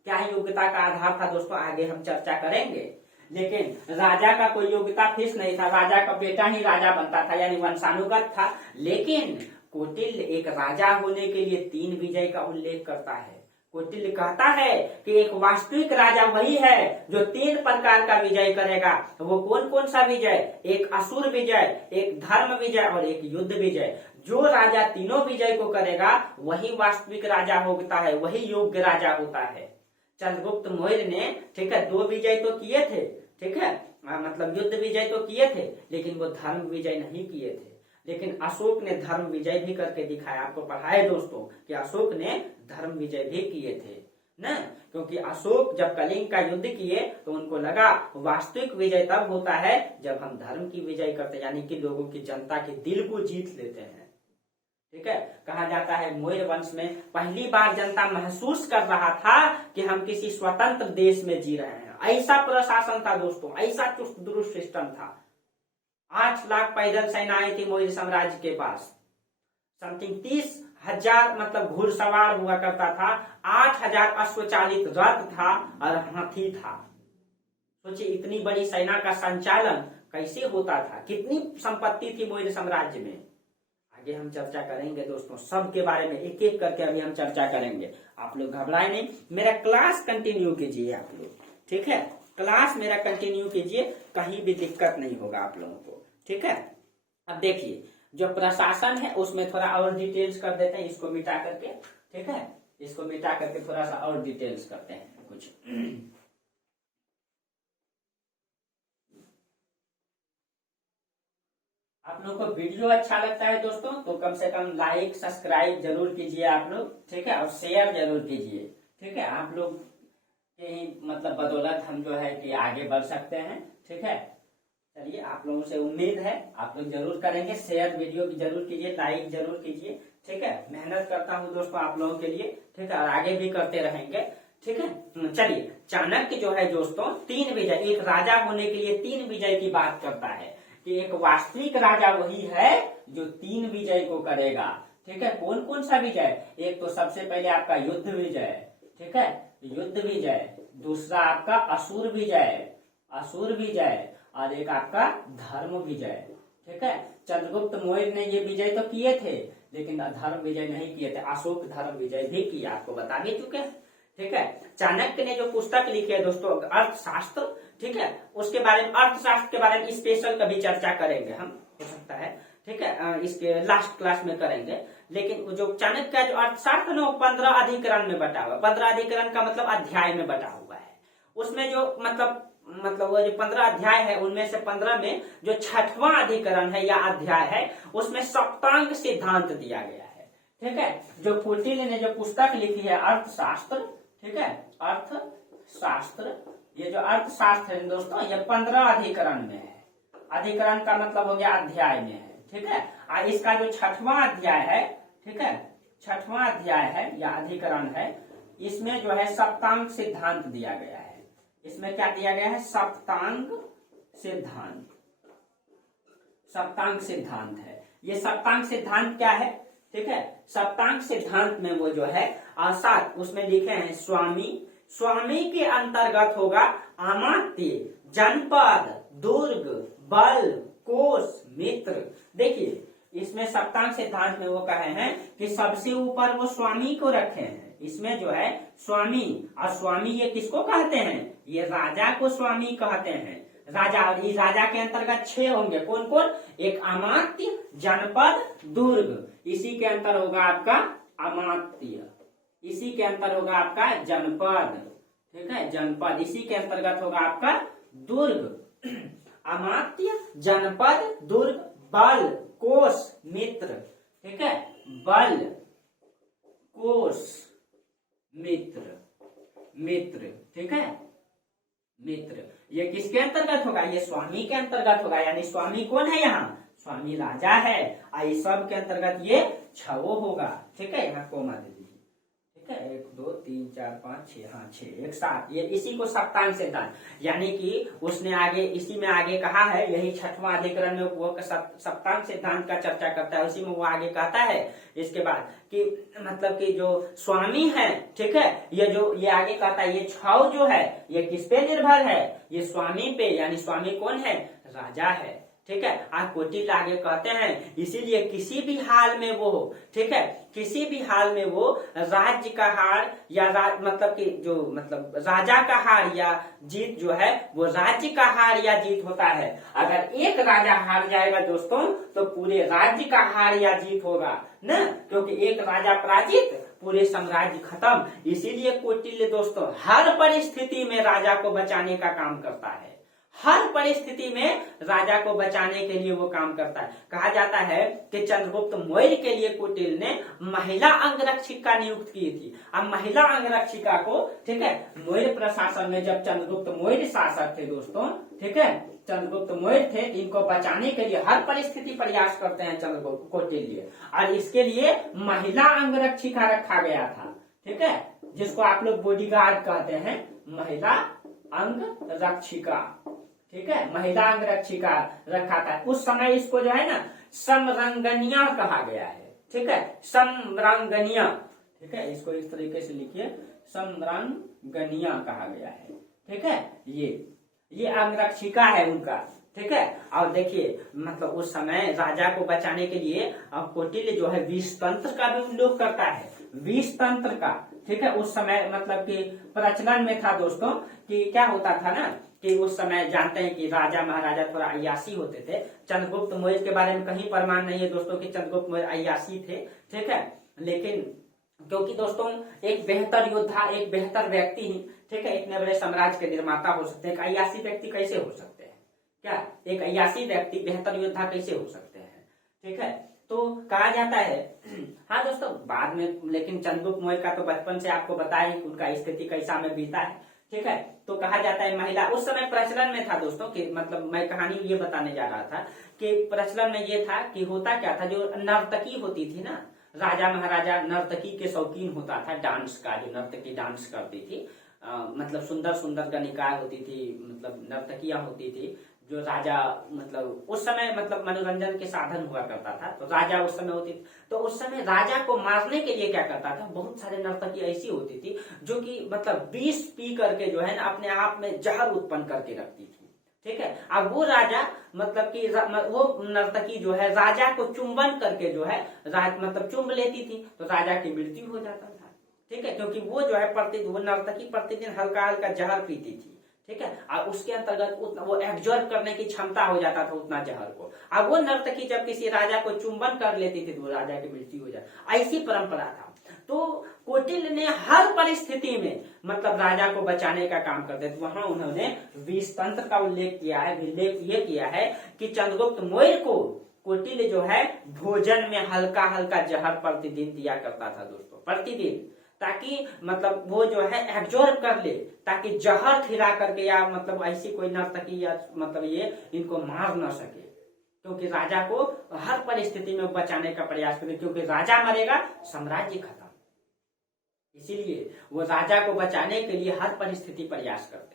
क्या योग्यता का आधार था दोस्तों, आगे हम चर्चा करेंगे। लेकिन राजा का कोई योग्यता फिक्स नहीं था, राजा का बेटा ही राजा बनता था, यानी वंशानुगत था। लेकिन कौटिल्य एक राजा होने के लिए 3 विजय का उल्लेख करता है। कौटिल्य कहता है कि एक वास्तविक राजा वही है जो 3 प्रकार का विजय करेगा। वो कौन कौन सा विजय? एक असुर विजय, एक धर्म विजय और एक युद्ध विजय। जो राजा तीनों विजय को करेगा वही वास्तविक राजा होता है, वही योग्य राजा होता है। चंद्रगुप्त मौर्य ने, ठीक है, 2 विजय तो किए थे, ठीक है, मतलब युद्ध विजय तो किए थे, लेकिन वो धर्म विजय नहीं किए थे। लेकिन अशोक ने धर्म विजय भी करके दिखाया। आपको पढ़ाए दोस्तों कि अशोक ने धर्म विजय भी किए थे न, क्योंकि अशोक जब कलिंग का युद्ध किए तो उनको लगा वास्तविक विजय तब होता है जब हम धर्म की विजय करते, यानी कि लोगों की, जनता के दिल को जीत लेते हैं। ठीक है, कहा जाता है मौर्य वंश में पहली बार जनता महसूस कर रहा था कि हम किसी स्वतंत्र देश में जी रहे हैं। ऐसा प्रशासन था दोस्तों, ऐसा चुस्त दुरुस्त सिस्टम था। 8 लाख पैदल सेनाएं थी मौर्य साम्राज्य के पास। समथिंग 30,000 मतलब घुड़सवार हुआ करता था, 8,000 अश्वचालित रथ था और हाथी था। सोचिए इतनी बड़ी सेना का संचालन कैसे होता था, कितनी संपत्ति थी मौर्य साम्राज्य में। आगे हम चर्चा करेंगे दोस्तों, सब के बारे में एक एक करके अभी हम चर्चा करेंगे। आप लोग घबराए नहीं, मेरा क्लास कंटिन्यू कीजिए आप लोग। ठीक है, क्लास मेरा कंटिन्यू कीजिए, कहीं भी दिक्कत नहीं होगा आप लोगों को। ठीक है, अब देखिए जो प्रशासन है उसमें थोड़ा और डिटेल्स कर देते हैं, इसको मिटा करके। ठीक है, इसको मिटा करके थोड़ा सा और डिटेल्स करते हैं कुछ। आप लोगों को वीडियो अच्छा लगता है दोस्तों तो कम से कम लाइक सब्सक्राइब जरूर कीजिए आप लोग। ठीक है, और शेयर जरूर कीजिए। ठीक है, आप लोग के ही मतलब बदौलत हम जो है कि आगे बढ़ सकते हैं। ठीक है, चलिए आप लोगों से उम्मीद है आप लोग जरूर करेंगे, शेयर वीडियो की जरूर कीजिए, लाइक जरूर कीजिए। ठीक है, मेहनत करता हूँ दोस्तों आप लोगों के लिए। ठीक है, और आगे भी करते रहेंगे। ठीक है, चलिए चाणक्य जो है दोस्तों 3 विजय, एक राजा होने के लिए 3 विजय की बात करता है कि एक वास्तविक राजा वही है जो 3 विजय को करेगा। ठीक है, कौन कौन सा विजय? एक तो सबसे पहले आपका युद्ध विजय, ठीक है, युद्ध विजय। दूसरा आपका असुर विजय, असुर विजय। और एक आपका धर्म विजय। ठीक है, चंद्रगुप्त मौर्य ने ये विजय तो किए थे लेकिन धर्म विजय नहीं किए थे। अशोक धर्म विजय भी किया, आपको बता भी चुके हैं। ठीक है, चाणक्य ने जो पुस्तक लिखी है दोस्तों अर्थशास्त्र, ठीक है, उसके बारे में, अर्थशास्त्र के बारे में स्पेशल कभी चर्चा करेंगे हम, हो सकता है। ठीक है, इसके लास्ट क्लास में करेंगे। लेकिन जो चाणक्य का जो अर्थशास्त्र है ना, वो 15 अधिकरण में बटा हुआ। 15 अधिकरण का मतलब अध्याय में बटा हुआ है। उसमें जो मतलब वो जो 15 अध्याय है उनमें से 15 में जो 6वां अधिकरण है या अध्याय है उसमें सप्तांग सिद्धांत दिया गया है। ठीक है, जो कौटिल्य ने जो पुस्तक लिखी है अर्थशास्त्र, ठीक है, अर्थशास्त्र, ये जो अर्थशास्त्र है दोस्तों ये 15 अधिकरण में है। अधिकरण का मतलब हो गया अध्याय में है। ठीक है, और इसका जो 6वां अध्याय है, ठीक है, 6वां अध्याय है या अधिकरण है, इसमें जो है सप्तांग सिद्धांत दिया गया है। इसमें क्या दिया गया है? सप्तांग सिद्धांत। सप्तांग सिद्धांत है ये। सप्तांग सिद्धांत क्या है? ठीक है, सप्तांग सिद्धांत में वो जो है सात उसमें लिखे हैं स्वामी। स्वामी के अंतर्गत होगा अमात्य, जनपद, दुर्ग, बल, कोष, मित्र। देखिए इसमें सप्तांग सिद्धांत में वो कहे हैं कि सबसे ऊपर वो स्वामी को रखे हैं। इसमें जो है स्वामी, और स्वामी ये किसको कहते हैं? ये राजा को स्वामी कहते हैं। राजा, और इस राजा के अंतर्गत 6 होंगे। कौन कौन? एक अमात्य, जनपद, दुर्ग। इसी के अंतर होगा आपका अमात्य, इसी के अंतर होगा आपका जनपद। ठीक है, जनपद, इसी के अंतर्गत होगा आपका दुर्ग। अमात्य, जनपद, दुर्ग, बल, कोष, मित्र। ठीक है, बल, कोष, मित्र, मित्र। ठीक है, मित्र। ये किसके अंतर्गत होगा? ये स्वामी के अंतर्गत होगा। यानी स्वामी कौन है यहाँ? स्वामी राजा है। और इस सब के अंतर्गत ये छवो होगा। ठीक है, यहाँ कोमा दे दीजिए। ठीक है, 1 2 3 4 5 6, हाँ 6 1 7। ये इसी को सप्तांग सिद्धांत, यानी कि उसने आगे इसी में आगे कहा है, यही 6वां अधिकरण में वो सप्तांग सिद्धांत का चर्चा करता है। उसी में वो आगे कहता है इसके बाद कि मतलब कि जो स्वामी है, ठीक है, ये आगे कहता है, ये छव जो है ये किस पे निर्भर है? ये स्वामी पे। यानी स्वामी कौन है? राजा है। ठीक है, आज कोटिल आगे कहते हैं, इसीलिए किसी भी हाल में वो, ठीक है, किसी भी हाल में वो राज्य का हार या मतलब कि जो मतलब राजा का हार या जीत जो है वो राज्य का हार या जीत होता है। अगर एक राजा हार जाएगा दोस्तों तो पूरे राज्य का हार या जीत होगा ना, क्योंकि एक राजा पराजित पूरे साम्राज्य खत्म। इसीलिए कौटिल्य दोस्तों हर परिस्थिति में राजा को बचाने का काम करता है। हर परिस्थिति में राजा को बचाने के लिए वो काम करता है। कहा जाता है कि चंद्रगुप्त मौर्य के लिए कौटिल्य ने महिला अंगरक्षिका नियुक्त की थी। अब महिला अंगरक्षिका को, ठीक है, मौर्य प्रशासन में जब चंद्रगुप्त मौर्य शासक थे दोस्तों, ठीक है, चंद्रगुप्त मौर्य थे, इनको बचाने के लिए हर परिस्थिति प्रयास करते हैं चंद्रगुप्त कौटिल्य, और इसके लिए महिला अंगरक्षिका रखा गया था। ठीक है, जिसको आप लोग बॉडीगार्ड कहते हैं, महिला अंगरक्षिका। ठीक है, महिला अंगरक्षिका रखा था उस समय। इसको जो है ना समरंगनिया कहा गया है। ठीक है, समरंगनिया। ठीक है, इसको इस तरीके से लिखिए, समरंगनिया कहा गया है। ठीक है, ये अंगरक्षिका है उनका। ठीक है, और देखिए मतलब उस समय राजा को बचाने के लिए कौटिल्य जो है विष तंत्र का भी उपयोग करता है। विष तंत्र का, ठीक है, उस समय मतलब कि प्रचलन में था दोस्तों कि क्या होता था ना कि उस समय जानते हैं कि राजा महाराजा थोड़ा अय्यासी होते थे। चंद्रगुप्त मौर्य के बारे में कहीं प्रमाण नहीं है दोस्तों कि चंद्रगुप्त मौर्य अय्यासी थे। ठीक है, लेकिन क्योंकि दोस्तों एक बेहतर योद्धा, एक बेहतर व्यक्ति, ठीक है, इतने बड़े साम्राज्य के निर्माता हो सकते हैं, अय्यासी व्यक्ति कैसे हो सकते हैं? क्या एक अय्यासी व्यक्ति बेहतर योद्धा कैसे हो सकते हैं? ठीक है, तो कहा जाता है। हाँ दोस्तों, बाद में लेकिन चंद्रगुप्त मौर्य का तो बचपन से आपको बताया कि उनका स्थिति कैसा में बीता है। ठीक है, तो कहा जाता है महिला उस समय प्रचलन में था दोस्तों कि मतलब मैं कहानी ये बताने जा रहा था कि प्रचलन में ये था कि होता क्या था, जो नर्तकी होती थी ना, राजा महाराजा नर्तकी के शौकीन होता था, डांस का, जो नर्तकी डांस करती थी, मतलब सुंदर सुंदर गणिकाएं होती थी, मतलब नर्तकियां होती थी, जो राजा मतलब उस समय मतलब मनोरंजन के साधन हुआ करता था। तो राजा उस समय होती, तो उस समय राजा को मारने के लिए क्या करता था, बहुत सारे नर्तकी ऐसी होती थी जो कि मतलब विष पी करके जो है ना अपने आप में जहर उत्पन्न करके रखती थी। ठीक है, अब वो राजा मतलब कि वो नर्तकी जो है राजा को चुंबन करके जो है मतलब चुंब लेती थी, तो राजा की मृत्यु हो जाता था। ठीक है, क्योंकि वो जो है वो नर्तकी प्रतिदिन हल्का हल्का जहर पीती थी। ठीक है, और उसके अंतर्गत उतना वो एब्जॉर्ब करने की क्षमता हो जाता था उतना जहर को। अब वो नर्तकी जब किसी राजा को चुंबन कर लेती थी तो राजा की मृत्यु हो जाती, ऐसी परंपरा था। तो कौटिल्य ने हर परिस्थिति में मतलब राजा को बचाने का काम करते थे। वहां उन्होंने विष तंत्र का उल्लेख किया है, उल्लेख ये किया है कि चंद्रगुप्त मौर्य को कौटिल्य जो है भोजन में हल्का हल्का जहर प्रतिदिन दिया करता था दोस्तों, प्रतिदिन, ताकि मतलब वो जो है एब्जॉर्ब कर ले, ताकि जहर खिला करके या मतलब ऐसी कोई नर्तकी या मतलब ये इनको मार न सके, क्योंकि राजा को हर परिस्थिति में बचाने का प्रयास करे, क्योंकि राजा मरेगा साम्राज्य खत्म। इसीलिए वो राजा को बचाने के लिए हर परिस्थिति प्रयास करते हैं।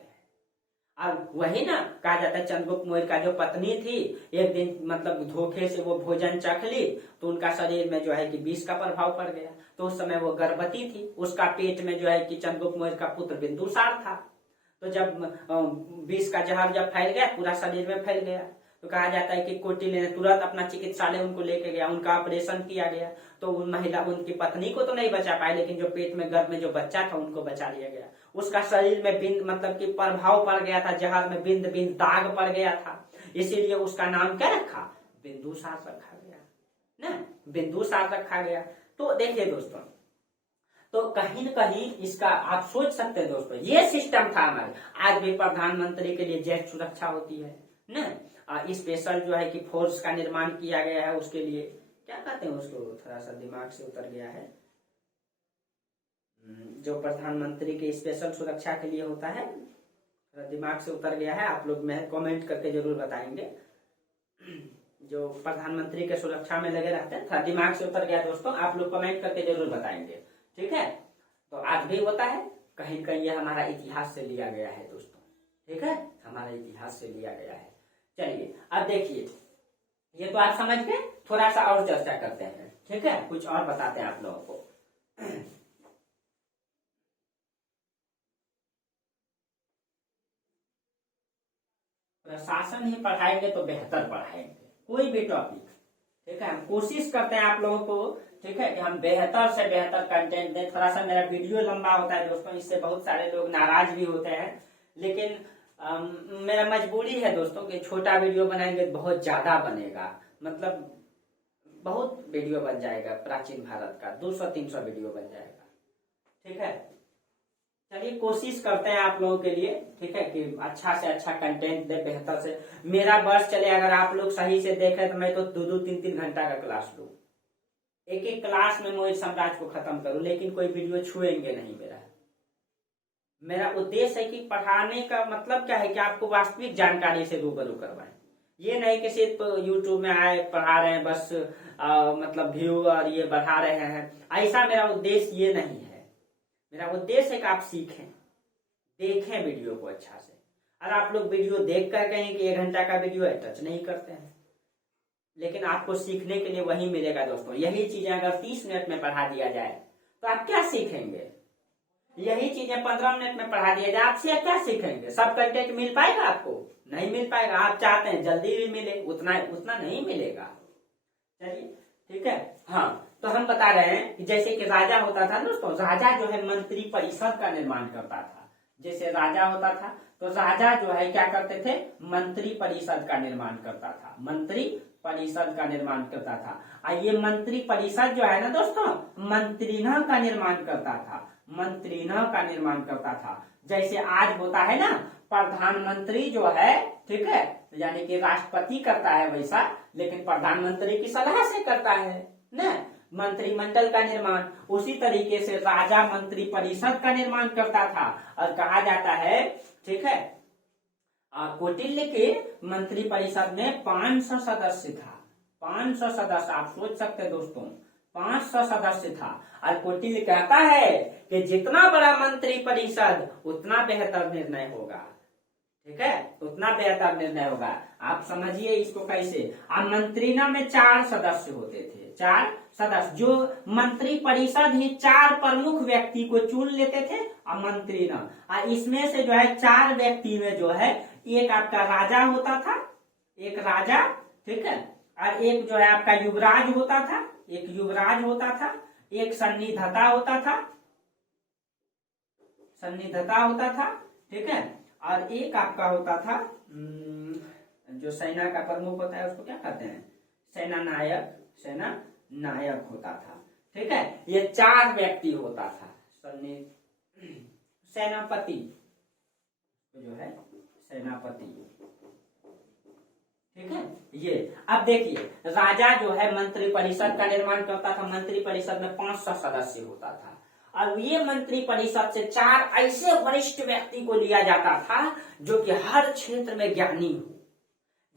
और वही ना कहा जाता है चंद्रगुप्त मौर्य का जो पत्नी थी, एक दिन मतलब धोखे से वो भोजन चख ली तो उनका शरीर में जो है कि विष का प्रभाव पड़ गया। तो उस समय वो गर्भवती थी, उसका पेट में जो है कि चंद्रगुप्त मौर्य का पुत्र बिंदुसार था। तो जब विष का जहर जब फैल गया पूरा शरीर में फैल गया, तो कहा जाता है कि कौटिल्य ने तुरंत अपना चिकित्सालय उनको लेके गया, उनका ऑपरेशन किया गया। तो उन महिला उनकी पत्नी को तो नहीं बचा पाए, लेकिन जो पेट में गर्भ में जो बच्चा था उनको बचा लिया गया। उसका शरीर में बिंद मतलब कि प्रभाव पड़ गया था, जहर में बिंद बिंद दाग पड़ गया था, इसीलिए उसका नाम क्या रखा, बिंदुसार रखा गया ना, बिंदुसार रखा गया। तो देखिए दोस्तों, तो कहीं न कहीं इसका आप सोच सकते हैं दोस्तों, ये सिस्टम था हमारे। आज भी प्रधानमंत्री के लिए जेट सुरक्षा होती है ना, स्पेशल जो है कि फोर्स का निर्माण किया गया है, उसके लिए क्या कहते हैं उसको, थोड़ा सा दिमाग से उतर गया है, जो प्रधानमंत्री के स्पेशल सुरक्षा के लिए होता है, थोड़ा दिमाग से उतर गया है, आप लोग में कमेंट करके जरूर बताएंगे। जो प्रधानमंत्री के सुरक्षा में लगे रहते हैं, थोड़ा दिमाग से उतर गया दोस्तों, आप लोग कमेंट करके जरूर बताएंगे, ठीक है। तो आज भी होता है, कहीं कहीं ये हमारा इतिहास से लिया गया है दोस्तों, ठीक है, हमारा इतिहास से लिया गया है। चलिए अब देखिए, ये तो आप समझ गए, थोड़ा सा और चर्चा करते हैं, ठीक है, कुछ और बताते हैं आप लोगों को। प्रशासन ही पढ़ाएंगे तो बेहतर पढ़ाएंगे, कोई भी टॉपिक, ठीक है। हम कोशिश करते हैं आप लोगों को, ठीक है, कि हम बेहतर से बेहतर कंटेंट दें। थोड़ा सा मेरा वीडियो लंबा होता है दोस्तों, इससे बहुत सारे लोग नाराज भी होते हैं, लेकिन मेरा मजबूरी है दोस्तों कि छोटा वीडियो बनाएंगे तो बहुत ज्यादा बनेगा, मतलब बहुत वीडियो बन जाएगा, प्राचीन भारत का 200-300 वीडियो बन जाएगा, ठीक है। चलिए कोशिश करते हैं आप लोगों के लिए, ठीक है, कि अच्छा से अच्छा कंटेंट दे, बेहतर से मेरा बस चले। अगर आप लोग सही से देखें तो मैं तो 2-2, 3-3 घंटा का क्लास लूं, एक एक क्लास में मोहित सम्राट को खत्म करूं, लेकिन कोई वीडियो छुएंगे नहीं। मेरा उद्देश्य है कि पढ़ाने का मतलब क्या है कि आपको वास्तविक जानकारी से रूबरू करवाएं। ये नहीं कि सिर्फ यूट्यूब में आए पढ़ा रहे हैं बस, मतलब व्यू और ये बढ़ा रहे हैं, ऐसा मेरा उद्देश्य ये नहीं है। मेरा उद्देश्य है कि आप सीखें, देखें वीडियो को अच्छा से। और आप लोग वीडियो देख कर कहें कि 1 घंटा का वीडियो है, टच नहीं करते हैं, लेकिन आपको सीखने के लिए वही मिलेगा दोस्तों। यही चीजें अगर 30 मिनट में पढ़ा दिया जाए तो आप क्या सीखेंगे? यही चीजें 15 मिनट में पढ़ा दिया जाए, आपसे क्या सीखेंगे? सब कंटेंट मिल पाएगा आपको? नहीं मिल पाएगा। आप चाहते हैं जल्दी भी मिले, उतना नहीं मिलेगा। चलिए ठीक है। हाँ, तो हम बता रहे हैं कि जैसे कि राजा होता था दोस्तों, राजा जो है मंत्री परिषद का निर्माण करता था। जैसे राजा होता था तो राजा जो है क्या करते थे? मंत्री परिषद का निर्माण करता था, मंत्री परिषद का निर्माण करता था। और ये मंत्री परिषद जो है ना दोस्तों, मंत्रिना का निर्माण करता था, मंत्रिना का निर्माण करता था। जैसे आज होता है ना प्रधानमंत्री जो है, ठीक है, यानी कि राष्ट्रपति करता है वैसा, लेकिन प्रधानमंत्री की सलाह से करता है ना मंत्रिमंडल का निर्माण। उसी तरीके से राजा मंत्री परिषद का निर्माण करता था। और कहा जाता है, ठीक है, कौटिल्य के मंत्री परिषद में 500 सदस्य था। 500 सदस्य, आप सोच सकते हैं दोस्तों, 500 सदस्य था। और कौटिल्य कहता है कि जितना बड़ा मंत्री परिषद उतना बेहतर निर्णय होगा, ठीक है, उतना बेहतर निर्णय होगा। आप समझिए इसको कैसे। अब मंत्रिना में 4 सदस्य होते थे, 4 सदस्य, जो मंत्री परिषद ही 4 प्रमुख व्यक्ति को चुन लेते थे। और मंत्रिना, और इसमें से जो है 4 व्यक्ति में जो है एक आपका राजा होता था, एक राजा, ठीक है, और एक जो है आपका युवराज होता था, एक युवराज होता था, एक सन्निधता होता था, सन्निधता होता था, ठीक है, और एक आपका होता था जो सेना का प्रमुख होता है उसको क्या कहते हैं? सेना नायक, सेना नायक होता था, ठीक है। ये 4 व्यक्ति होता था। सेनापति जो है सेनापति, ठीक है। ये अब देखिए, राजा जो है मंत्री परिषद का निर्माण करता था। मंत्री परिषद में 500 सदस्य होता था। और ये मंत्री परिषद से 4 ऐसे वरिष्ठ व्यक्ति को लिया जाता था जो कि हर क्षेत्र में ज्ञानी हो।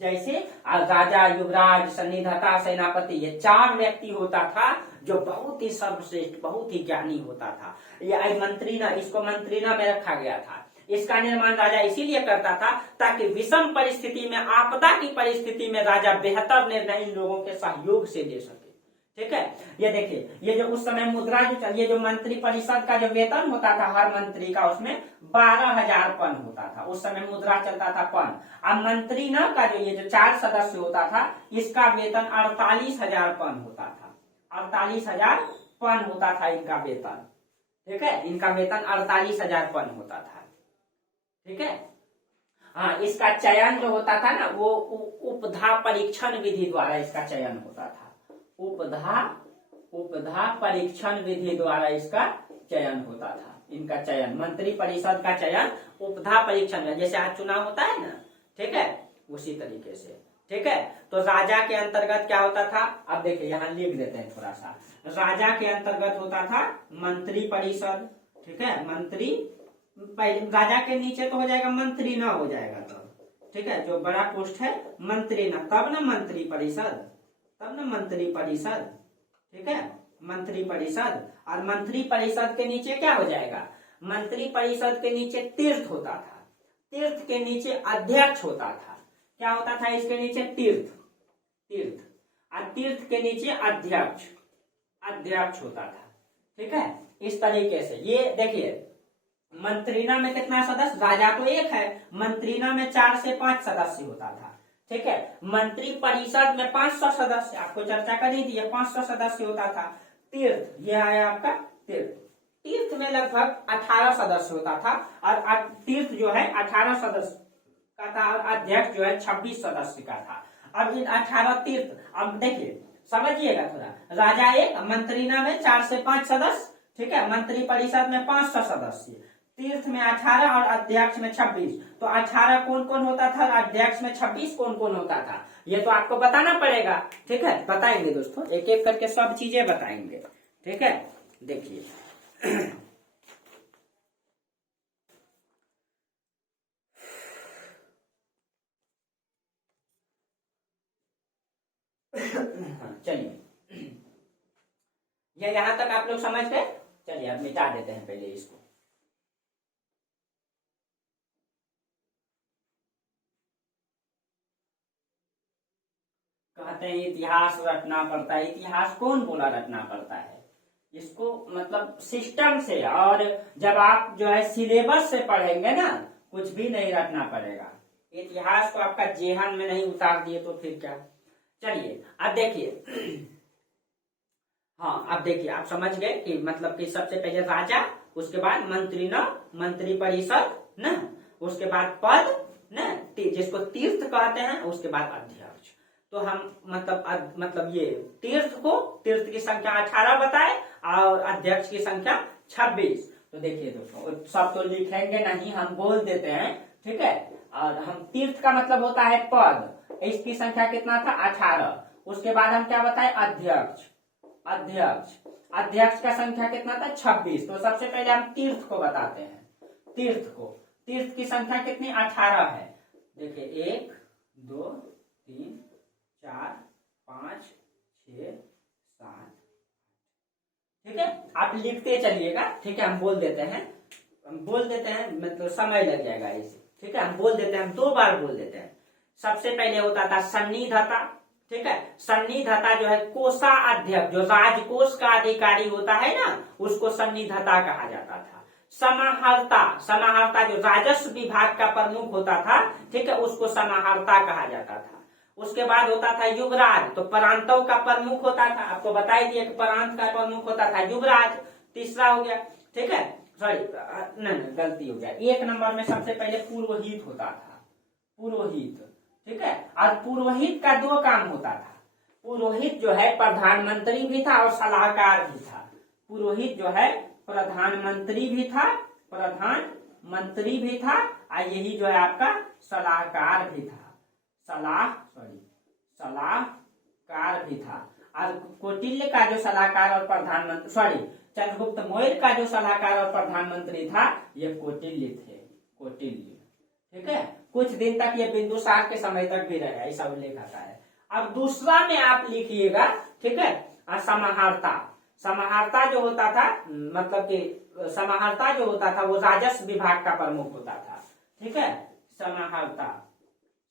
जैसे राजा, युवराज, सन्निधता, सेनापति, ये 4 व्यक्ति होता था जो बहुत ही सर्वश्रेष्ठ, बहुत ही ज्ञानी होता था। ये मंत्रीना, इसको मंत्रीना में रखा गया था। इसका निर्माण राजा इसीलिए करता था ताकि विषम परिस्थिति में, आपदा की परिस्थिति में राजा बेहतर निर्णय इन लोगों के सहयोग से ले सके, ठीक है। ये देखिए, ये जो उस समय मुद्रा जो, ये जो मंत्री परिषद का जो वेतन होता था हर मंत्री का, उसमें 12,000 पन होता था। उस समय मुद्रा चलता था पन। अब मंत्री न का जो ये जो 4 सदस्य होता था, इसका वेतन 48,000 पन होता था। 48,000 पन होता था इनका वेतन, ठीक है, इनका वेतन 48,000 पन होता था, ठीक है। हाँ, इसका चयन जो होता था ना, वो उपधा परीक्षण विधि द्वारा इसका चयन होता था। उपधा परीक्षण विधि द्वारा इसका चयन होता था। इनका चयन, मंत्री परिषद का चयन उपधा परीक्षण, जैसे आज चुनाव होता है ना, ठीक है, उसी तरीके से, ठीक है। तो राजा के अंतर्गत क्या होता था? अब देखिए यहाँ लिख देते हैं थोड़ा सा। राजा के अंतर्गत होता था मंत्री परिषद, ठीक है, मंत्री पहले राजा के नीचे तो हो जाएगा मंत्री ना हो जाएगा तब, ठीक है, जो बड़ा पोस्ट है मंत्री ना, तब ना मंत्री परिषद, तब ना मंत्री परिषद, ठीक है, मंत्री परिषद। और मंत्री परिषद के नीचे क्या हो जाएगा, मंत्री परिषद के नीचे तीर्थ होता था, तीर्थ के नीचे अध्यक्ष होता था, क्या होता था इसके नीचे, तीर्थ, तीर्थ, और तीर्थ के नीचे अध्यक्ष, अध्यक्ष होता था, ठीक है। इस तरीके से ये देखिए, मंत्रिना में कितना सदस्य, राजा तो एक है, मंत्रिना में 4 से 5 सदस्य होता था, ठीक है। मंत्री परिषद में 500 सदस्य, आपको चर्चा करी थी, 500 सदस्य होता था। तीर्थ, यह है आपका तीर्थ, तीर्थ में लगभग 18 सदस्य होता था, और तीर्थ जो है 18 सदस्य का था, और अध्यक्ष जो है 26 सदस्य का था। अब इन 18 तीर्थ, अब देखिए समझिएगा थोड़ा, राजा एक, मंत्रिना में 4 से 5 सदस्य, ठीक है, मंत्री परिषद में 500 सदस्य, तीर्थ में 18 और अध्यक्ष में 26। तो 18 कौन कौन होता था और अध्यक्ष में 26 कौन कौन होता था, ये तो आपको बताना पड़ेगा, ठीक है। बताएंगे दोस्तों, एक एक करके सब चीजें बताएंगे, ठीक है। देखिए चलिए, ये यहां तक आप लोग समझ गए। चलिए अब मिटा देते हैं पहले इसको। कहते हैं इतिहास रटना पड़ता है, इतिहास कौन बोला रटना पड़ता है, इसको मतलब सिस्टम से, और जब आप जो है सिलेबस से पढ़ेंगे ना, कुछ भी नहीं रटना पड़ेगा। इतिहास को आपका जेहन में नहीं उतार दिए तो फिर क्या। चलिए अब देखिए, हाँ अब देखिए आप समझ गए कि मतलब कि सबसे पहले राजा, उसके बाद मंत्री न, मंत्री परिषद न, उसके बाद पद न, जिसको तीर्थ कहते हैं, उसके बाद अध्यक्ष। तो हम मतलब ये तीर्थ को, तीर्थ की संख्या 18 बताए और अध्यक्ष की संख्या 26। तो देखिए दोस्तों, सब तो लिखेंगे नहीं, हम बोल देते हैं, ठीक है। और हम तीर्थ का मतलब होता है पद, इसकी संख्या कितना था, 18। उसके बाद हम क्या बताए, अध्यक्ष, अध्यक्ष, अध्यक्ष का संख्या कितना था, 26। तो सबसे पहले हम तीर्थ को बताते हैं, तीर्थ को, तीर्थ की संख्या कितनी, 18 है। देखिए 1 2 3 4 5 6 7, ठीक है। आप लिखते चलिएगा, ठीक है, हम बोल देते हैं, मतलब समय लग जाएगा इसे, ठीक है। हम बोल देते हैं, हम 2 बार बोल देते हैं। सबसे पहले होता था सन्निधता, ठीक है, सन्निधता जो है कोषा अध्यक्ष, जो राजकोष का अधिकारी होता है ना, उसको सन्निधता कहा जाता था। समाहर्ता, समाहर्ता जो राजस्व विभाग का प्रमुख होता था, ठीक है, उसको समाहर्ता कहा जाता था। उसके बाद होता था युवराज, तो प्रांतों का प्रमुख होता था, आपको बताई दिया कि प्रांत का प्रमुख होता था युवराज। तीसरा हो गया, ठीक है, सॉरी नहीं गलती हो गया, 1 नंबर में सबसे पहले पुरोहित होता था, पुरोहित, ठीक है। और पुरोहित का 2 काम होता था, पुरोहित जो है प्रधानमंत्री भी था और सलाहकार भी था। पुरोहित जो है प्रधानमंत्री भी था, प्रधानमंत्री भी था, और यही जो है आपका सलाहकार भी था, सलाहकार भी था। और कौटिल्य का जो सलाहकार और प्रधानमंत्री, चंद्रगुप्त मौर्य का जो सलाहकार और प्रधानमंत्री था, ये कौटिल्य थे, कौटिल्य, ठीक है। कुछ दिन तक ये बिंदुसार के समय तक भी रहे, ऐसा उल्लेख आता है। अब दूसरा में आप लिखिएगा, ठीक है, समाहर्ता, समाहर्ता जो होता था, मतलब कि समाहर्ता जो होता था वो राजस्व विभाग का प्रमुख होता था, ठीक है, समाहर्ता,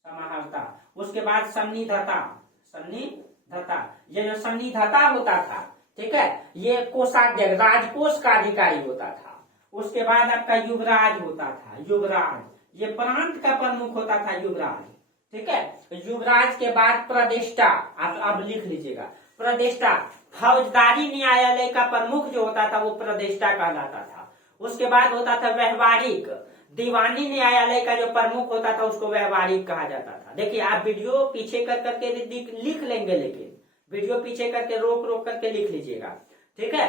समाहर्ता। उसके बाद सन्निधता, सन्निधता, ये जो सन्निधता होता था, ठीक है, ये कोषाध्यक्ष, राजकोष का अधिकारी होता था। उसके बाद आपका युवराज होता था, युवराज, ये प्रांत का प्रमुख होता था युवराज, ठीक है। युवराज के बाद प्रदेष्टा, आप अब लिख लीजिएगा, प्रदेष्टा, फौजदारी न्यायालय का प्रमुख जो होता था वो प्रदेष्टा कहलाता था। उसके बाद होता था व्यवहारिक, दीवानी न्यायालय का जो प्रमुख होता था उसको व्यवहारिक कहा जाता था। देखिए आप वीडियो पीछे कर करके लिख लेंगे, लेकिन वीडियो पीछे करके रोक करके लिख लीजिएगा, ठीक है।